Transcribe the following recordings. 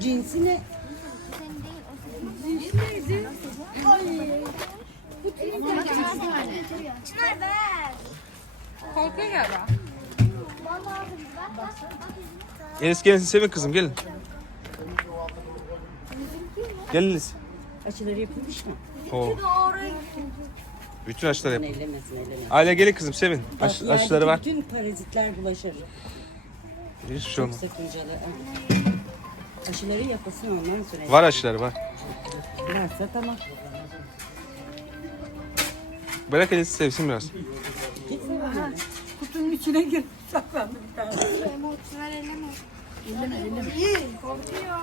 Cinsi ne? Çınar ver. Korkuyor galiba. Vallahi bak bak bak. Enes gelin sevin kızım gelin. Gelin Enes. Aşıları yapılmış mı? Oo. Bütün aşılar yap. Ellemesin ellemesin. Aile gelin kızım sevin. Aş, Bak, aşıları var. Bütün parazitler bulaşır. Hiçbir şey Çok olmaz. sakıncalı. Aşıları yapılsın ondan sonra. Var aşıları var. Varsa tamam. Bırak Enes'i sevsin biraz. Git sen Kutunun içine gir. Saklandı bir tane. Çınar elleme. Elleme elleme. Korkuyor.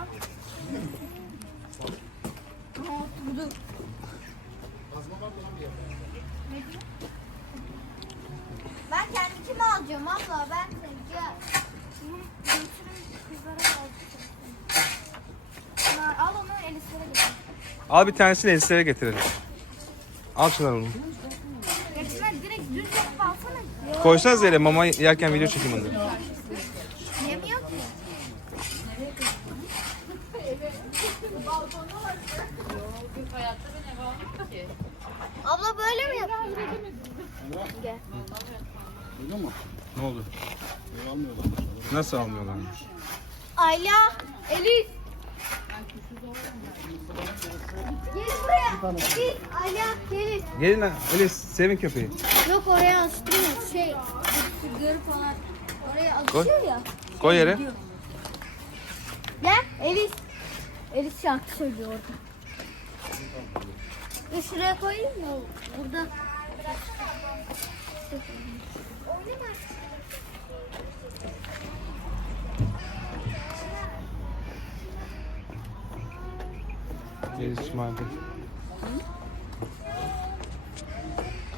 Ben kendikimi alacağım abla. Ben götürün kızlara al onu Elis'lere götür. Al bir tanesini Enes'lere getirelim. Al Çınar onu. Geçmez direkt düz yapıp alsana. Yok. Koysanız yere mama yerken video çekim onu. Yemiyor ki. Abla böyle mi yapıyor? Gel. Ne oldu? Nasıl almıyorlarmış? Ayla, Elif. Gel buraya. Elif, Ayla, gelin. Gelin lan Enes sevin köpeği. Yok oraya astırmıyor. Şey, sigara falan. Oraya alışıyor ya. Koy yere. Gel, Elif. Elif şarkı söylüyor orada. Şuraya koyayım mı? Burada. Enes şımardı.